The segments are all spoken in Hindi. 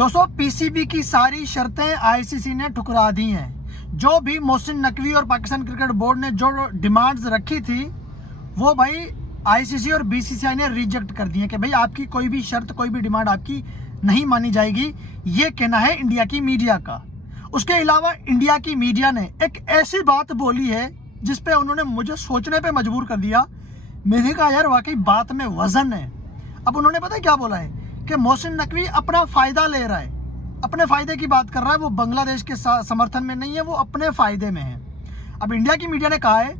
दोस्तों पीसीबी की सारी शर्तें आईसीसी ने ठुकरा दी हैं। जो भी मोहसिन नकवी और पाकिस्तान क्रिकेट बोर्ड ने जो डिमांड्स रखी थी वो भाई आईसीसी और बीसीसीआई ने रिजेक्ट कर दी है कि भाई आपकी कोई भी शर्त, कोई भी डिमांड आपकी नहीं मानी जाएगी। ये कहना है इंडिया की मीडिया का। उसके अलावा इंडिया की मीडिया ने एक ऐसी बात बोली है जिसपे उन्होंने मुझे सोचने पे मजबूर कर दिया। मैंने कहा यार वाकई बात में वजन है। अब उन्होंने पता है क्या बोला है कि मोहसिन नकवी अपना फायदा ले रहा है, अपने फायदे की बात कर रहा है। वो बांग्लादेश के समर्थन में नहीं है, वो अपने फायदे में है। अब इंडिया की मीडिया ने कहा है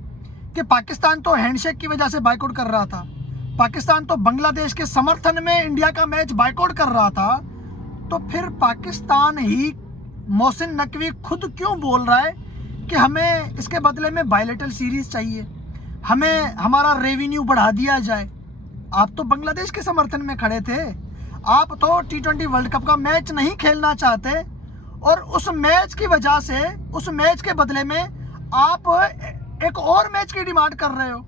कि पाकिस्तान तो हैंडशेक की वजह से बाइकआउट कर रहा था, पाकिस्तान तो बांग्लादेश के समर्थन में इंडिया का मैच बाइकआउट कर रहा था, तो फिर पाकिस्तान ही मोहसिन नकवी खुद क्यों बोल रहा है कि हमें इसके बदले में बायलैटरल सीरीज चाहिए, हमें हमारा रेवेन्यू बढ़ा दिया जाए। आप तो बांग्लादेश के समर्थन में खड़े थे, आप तो T20 वर्ल्ड कप का मैच नहीं खेलना चाहते और उस मैच की वजह से, उस मैच के बदले में आप एक और मैच की डिमांड कर रहे हो।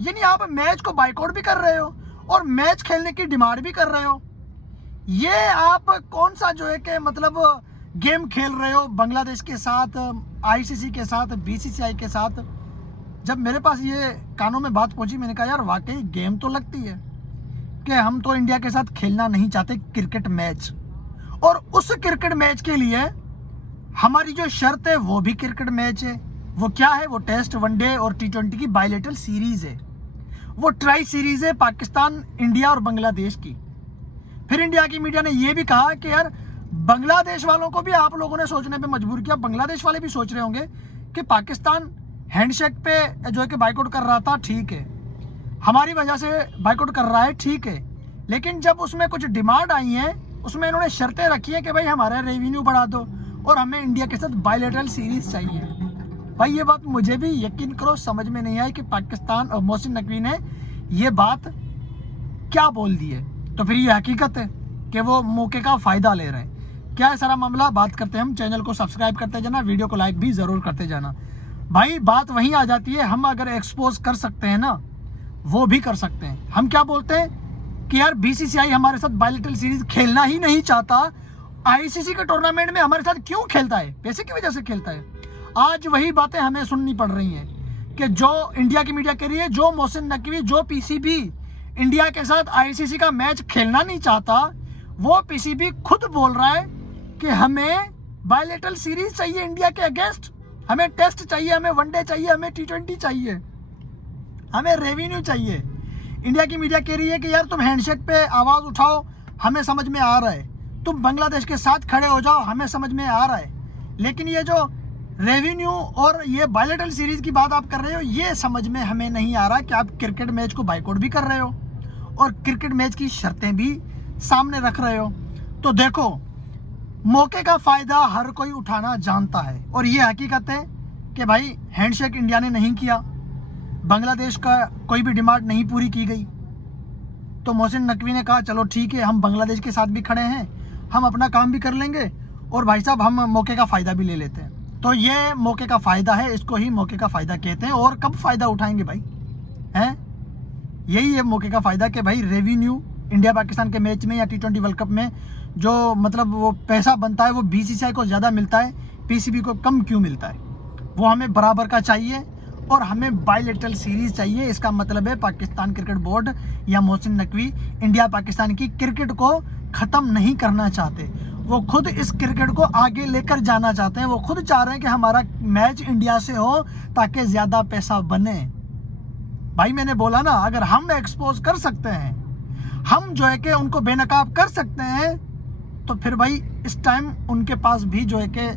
यानी आप मैच को बाइकआउट भी कर रहे हो और मैच खेलने की डिमांड भी कर रहे हो। ये आप कौन सा जो है कि मतलब गेम खेल रहे हो बांग्लादेश के साथ, आईसीसी के साथ, बीसीसीआई के साथ। जब मेरे पास ये कानों में बात पहुंची, मैंने कहा यार वाकई गेम तो लगती है कि हम तो इंडिया के साथ खेलना नहीं चाहते क्रिकेट मैच, और उस क्रिकेट मैच के लिए हमारी जो शर्त है वो भी क्रिकेट मैच है। वो क्या है? वो टेस्ट, वनडे और T20 की बायलैटरल सीरीज है। वो ट्राई सीरीज है पाकिस्तान, इंडिया और बांग्लादेश की। फिर इंडिया की मीडिया ने यह भी कहा कि यार बांग्लादेश वालों को भी आप लोगों ने सोचने पे मजबूर किया। बांग्लादेश वाले भी सोच रहे होंगे कि पाकिस्तान हैंडशेक पे जो है कि बाइकआउट कर रहा था, ठीक है, हमारी वजह से बाइकआउट कर रहा है, ठीक है, लेकिन जब उसमें कुछ डिमांड आई है, उसमें इन्होंने शर्तें रखी है कि भाई हमारा रेवेन्यू बढ़ा दो और हमें इंडिया के साथ बायलैटरल सीरीज चाहिए। भाई ये बात मुझे भी यकीन करो समझ में नहीं आई कि पाकिस्तान और मोहसिन नकवी ने ये बात क्या बोल दी है। तो फिर ये हकीकत है कि वो मौके का फायदा ले रहे हैं। क्या है सारा मामला, बात करते हैं हम। चैनल को सब्सक्राइब करते जाना, वीडियो को लाइक भी जरूर करते जाना। भाई बात वहीं आ जाती है, हम अगर एक्सपोज कर सकते हैं ना, वो भी कर सकते हैं। हम क्या बोलते हैं कि यार बीसीसीआई हमारे साथ बायलैटरल सीरीज खेलना ही नहीं चाहता, आईसीसी के टूर्नामेंट में हमारे साथ क्यों खेलता है? पैसे की वजह से खेलता है। आज वही बातें हमें सुननी पड़ रही हैं कि जो इंडिया की मीडिया कह रही है, जो मोहसिन नकवी, जो पीसीबी इंडिया के साथ आईसीसी का मैच खेलना नहीं चाहता, वो पीसीबी खुद बोल रहा है कि हमें बायलैटरल सीरीज चाहिए इंडिया के अगेंस्ट, हमें टेस्ट चाहिए, हमें वनडे चाहिए, हमें T20 चाहिए, हमें रेवेन्यू चाहिए। इंडिया की मीडिया कह रही है कि यार तुम हैंडशेक पे आवाज उठाओ, हमें समझ में आ रहा है, तुम बांग्लादेश के साथ खड़े हो जाओ, हमें समझ में आ रहा है, लेकिन ये जो रेवेन्यू और ये बायलैटरल सीरीज की बात आप कर रहे हो, ये समझ में हमें नहीं आ रहा कि आप क्रिकेट मैच को बाइकआउट भी कर रहे हो और क्रिकेट मैच की शर्तें भी सामने रख रहे हो। तो देखो, मौके का फायदा हर कोई उठाना जानता है और ये हकीकत है कि भाई हैंडशेक इंडिया ने नहीं किया, बांग्लादेश का कोई भी डिमांड नहीं पूरी की गई, तो मोहसिन नकवी ने कहा चलो ठीक है, हम बांग्लादेश के साथ भी खड़े हैं, हम अपना काम भी कर लेंगे और भाई साहब हम मौके का फ़ायदा भी ले लेते हैं। तो ये मौके का फ़ायदा है, इसको ही मौके का फ़ायदा कहते हैं। और कब फ़ायदा उठाएंगे भाई? हैं, यही है मौके का फ़ायदा कि भाई रेवेन्यू इंडिया पाकिस्तान के मैच में या T20 वर्ल्ड कप में जो मतलब वो पैसा बनता है वो बीसीसीआई को ज़्यादा मिलता है, पीसीबी को कम क्यों मिलता है? वो हमें बराबर का चाहिए और हमें बायलैटरल सीरीज चाहिए। इसका मतलब है पाकिस्तान क्रिकेट बोर्ड या मोहसिन नकवी इंडिया पाकिस्तान की क्रिकेट को ख़त्म नहीं करना चाहते, वो खुद इस क्रिकेट को आगे लेकर जाना चाहते हैं। वो खुद चाह रहे हैं कि हमारा मैच इंडिया से हो ताकि ज़्यादा पैसा बने। भाई मैंने बोला ना, अगर हम एक्सपोज कर सकते हैं, हम जो है कि उनको बेनकाब कर सकते हैं, तो फिर भाई इस टाइम उनके पास भी जो है कि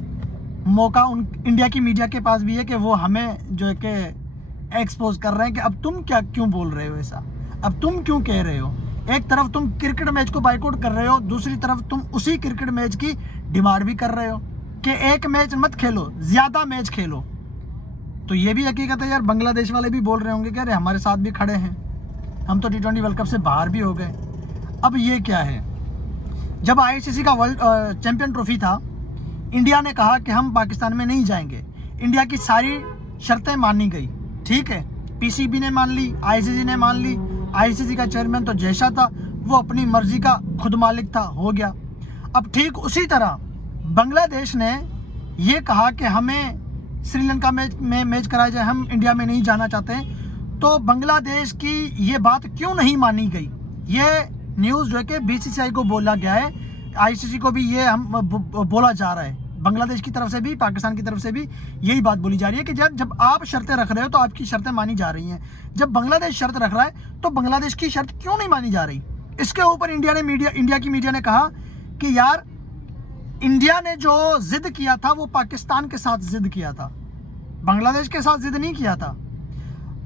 मौका, उन इंडिया की मीडिया के पास भी है कि वो हमें जो है कि एक्सपोज कर रहे हैं कि अब तुम क्या क्यों बोल रहे हो ऐसा, अब तुम क्यों कह रहे हो। एक तरफ तुम क्रिकेट मैच को बाइकआउट कर रहे हो, दूसरी तरफ तुम उसी क्रिकेट मैच की डिमांड भी कर रहे हो कि एक मैच मत खेलो, ज़्यादा मैच खेलो। तो ये भी हकीकत है यार, बांग्लादेश वाले भी बोल रहे होंगे कि अरे हमारे साथ भी खड़े हैं, हम तो T20 वर्ल्ड कप से बाहर भी हो गए। अब ये क्या है, जब आईसीसी का वर्ल्ड चैंपियन ट्रॉफी था, इंडिया ने कहा कि हम पाकिस्तान में नहीं जाएंगे, इंडिया की सारी शर्तें मानी गई, ठीक है, पीसीबी ने मान ली, आईसीसी ने मान ली। आईसीसी का चेयरमैन तो जैसा था वो अपनी मर्जी का खुद मालिक था, हो गया। अब ठीक उसी तरह बांग्लादेश ने ये कहा कि हमें श्रीलंका में मैच कराया जाए, हम इंडिया में नहीं जाना चाहते। तो बांग्लादेश की ये बात क्यों नहीं मानी गई? ये न्यूज़ जो है कि बीसीसीआई को बोला गया है, आईसीसी को भी ये हम बोला जा रहा है, बांग्लादेश की तरफ से भी पाकिस्तान की तरफ से भी यही बात बोली जा रही है कि जब आप शर्तें रख रहे हो तो आपकी शर्तें मानी जा रही हैं। जब बांग्लादेश शर्त रख रहा है तो बांग्लादेश की शर्त क्यों नहीं मानी जा रही? इसके ऊपर इंडिया की मीडिया ने कहा कि यार इंडिया ने जो जिद किया था वो पाकिस्तान के साथ जिद किया था, बांग्लादेश के साथ जिद नहीं किया था।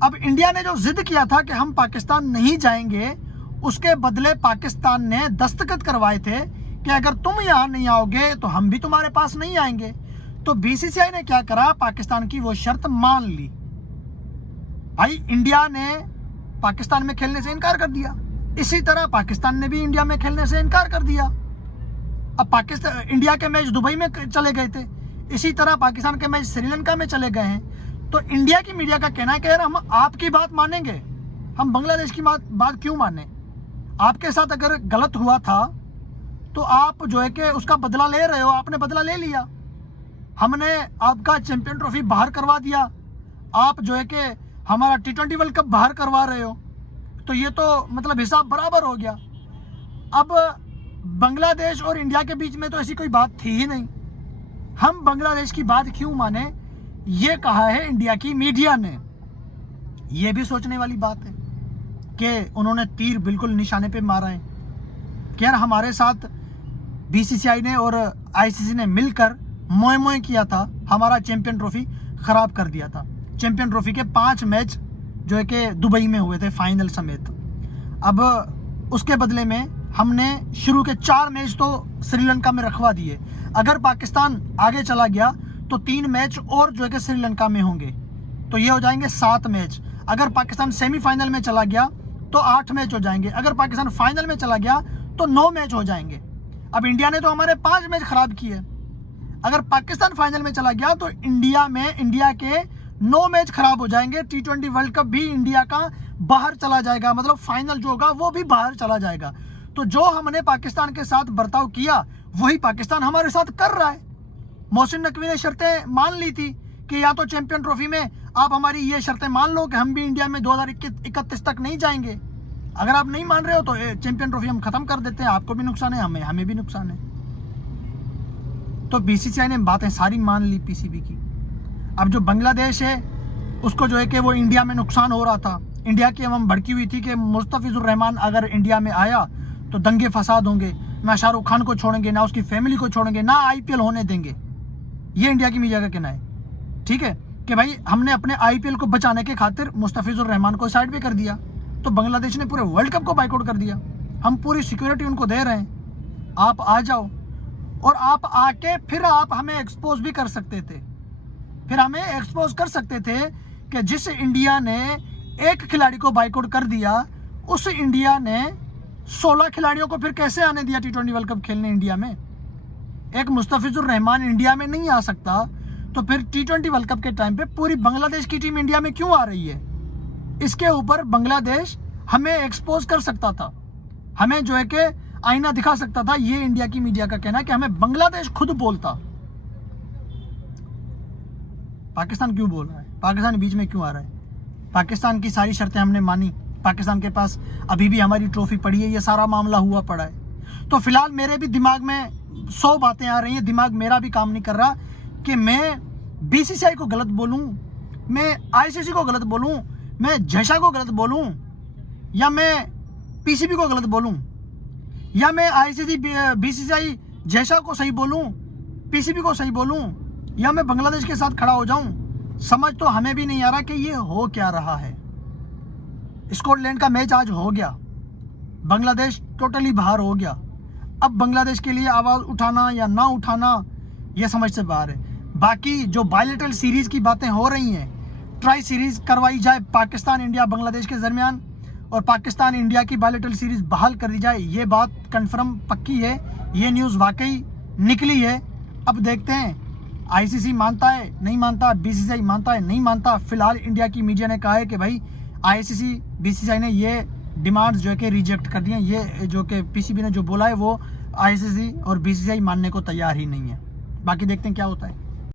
अब इंडिया ने जो जिद किया था कि हम पाकिस्तान नहीं जाएंगे, उसके बदले पाकिस्तान ने दस्तखत करवाए थे कि अगर तुम यहां नहीं आओगे तो हम भी तुम्हारे पास नहीं आएंगे। तो बीसीसीआई ने क्या करा, पाकिस्तान की वो शर्त मान ली। भाई इंडिया ने पाकिस्तान में खेलने से इनकार कर दिया, इसी तरह पाकिस्तान ने भी इंडिया में खेलने से इनकार कर दिया। अब पाकिस्तान इंडिया के मैच दुबई में चले गए थे, इसी तरह पाकिस्तान के मैच श्रीलंका में चले गए हैं। तो इंडिया की मीडिया का कहना है कि यार हम आपकी बात मानेंगे, हम बांग्लादेश की बात क्यों माने? आपके साथ अगर गलत हुआ था तो आप जो है कि उसका बदला ले रहे हो, आपने बदला ले लिया। हमने आपका चैंपियन ट्रॉफी बाहर करवा दिया, आप जो है कि हमारा T20 वर्ल्ड कप बाहर करवा रहे हो, तो ये तो मतलब हिसाब बराबर हो गया। अब बांग्लादेश और इंडिया के बीच में तो ऐसी कोई बात थी ही नहीं, हम बांग्लादेश की बात क्यों माने? ये कहा है इंडिया की मीडिया ने। ये भी सोचने वाली बात है कि उन्होंने तीर बिल्कुल निशाने पे मारा है कि यार हमारे साथ बीसीसीआई ने और आईसीसी ने मिलकर मोए किया था, हमारा चैंपियन ट्रॉफी खराब कर दिया था। चैंपियन ट्रॉफी के 5 मैच जो है कि दुबई में हुए थे फाइनल समेत। अब उसके बदले में हमने शुरू के 4 मैच तो श्रीलंका में रखवा दिए। अगर पाकिस्तान आगे चला गया तो 3 मैच और जो है कि श्रीलंका में होंगे, तो ये हो जाएंगे 7 मैच। अगर पाकिस्तान सेमीफाइनल में चला गया तो 8 मैच हो जाएंगे। अगर पाकिस्तान फाइनल में चला गया तो 9 मैच हो जाएंगे। अब इंडिया ने तो हमारे 5 मैच खराब किए। अगर पाकिस्तान फाइनल में चला गया तो इंडिया के 9 मैच खराब हो जाएंगे। T20 वर्ल्ड कप भी इंडिया का बाहर चला जाएगा, मतलब फाइनल जो होगा वो भी बाहर चला जाएगा। तो जो हमने पाकिस्तान के साथ बर्ताव किया वही पाकिस्तान हमारे साथ कर रहा है। मोहसिन नकवी ने शर्तें मान ली थी कि या तो चैंपियन ट्रॉफी में आप हमारी ये शर्तें मान लो कि हम भी इंडिया में 2031 तक नहीं जाएंगे। अगर आप नहीं मान रहे हो तो चैंपियन ट्रॉफी हम खत्म कर देते हैं, आपको भी नुकसान है, हमें भी नुकसान है। तो बीसीसीआई ने बातें सारी मान ली पीसीबी की। अब जो बांग्लादेश है उसको जो है कि वो इंडिया में नुकसान हो रहा था, इंडिया की एवं भड़की हुई थी कि मुस्तफिजुर रहमान अगर इंडिया में आया तो दंगे फसाद होंगे, ना शाहरुख खान को छोड़ेंगे, ना उसकी फैमिली को छोड़ेंगे, ना आईपीएल होने देंगे। ये इंडिया की मीडिया का कहना है, ठीक है, कि भाई हमने अपने आईपीएल को बचाने के खातिर मुस्तफिजुर रहमान को साइड पे कर दिया। तो बांग्लादेश ने पूरे वर्ल्ड कप को बाइकआउट कर दिया। हम पूरी सिक्योरिटी उनको दे रहे हैं, आप आ जाओ। और आप आके फिर आप हमें एक्सपोज भी कर सकते थे, फिर हमें एक्सपोज कर सकते थे कि जिस इंडिया ने एक खिलाड़ी को बाइकआउट कर दिया, उस इंडिया ने 16 खिलाड़ियों को फिर कैसे आने दिया T20 वर्ल्ड कप खेलने इंडिया में? एक मुस्तफिजुर रहमान इंडिया में नहीं आ सकता तो फिर T20 वर्ल्ड कप के टाइम पे पूरी बांग्लादेश की टीम इंडिया में क्यों आ रही है? इसके ऊपर बांग्लादेश हमें एक्सपोज कर सकता था, हमें जो है कि आईना दिखा सकता था। ये इंडिया की मीडिया का कहना है कि हमें बांग्लादेश खुद बोलता। पाकिस्तान क्यों बोल रहा है? पाकिस्तान बीच में क्यों आ रहा है? पाकिस्तान की सारी शर्तें हमने मानी, पाकिस्तान के पास अभी भी हमारी ट्रॉफी पड़ी है, ये सारा मामला हुआ पड़ा है। तो फिलहाल मेरे भी दिमाग में 100 बातें आ रही हैं, दिमाग मेरा भी काम नहीं कर रहा कि मैं बीसीसीआई को गलत बोलूं, मैं आईसीसी को गलत बोलूं, मैं जैशा को गलत बोलूं, या मैं पीसीबी को गलत बोलूं, या मैं आईसीसी बीसीसीआई जैशा को सही बोलूं, पीसीबी को सही बोलूं, या मैं बांग्लादेश के साथ खड़ा हो जाऊं। समझ तो हमें भी नहीं आ रहा कि ये हो क्या रहा है। स्कॉटलैंड का मैच आज हो गया, बांग्लादेश टोटली बाहर हो गया। अब बांग्लादेश के लिए आवाज़ उठाना या ना उठाना ये समझ से बाहर है। बाकी जो बायलैटरल सीरीज की बातें हो रही हैं, ट्राई सीरीज करवाई जाए पाकिस्तान इंडिया बांग्लादेश के दरमियान, और पाकिस्तान इंडिया की बायलैटरल सीरीज बहाल कर दी जाए, ये बात कंफर्म पक्की है, ये न्यूज़ वाकई निकली है। अब देखते हैं आईसीसी मानता है नहीं मानता, बीसीसीआई मानता है नहीं मानता। फिलहाल इंडिया की मीडिया ने कहा है कि भाई आईसीसी बीसीसीआई ने ये डिमांड्स जो है कि रिजेक्ट कर दी हैं। ये जो कि पीसीबी ने जो बोला है वो आईसीसी और बीसीसीआई मानने को तैयार ही नहीं है। बाकी देखते हैं क्या होता है।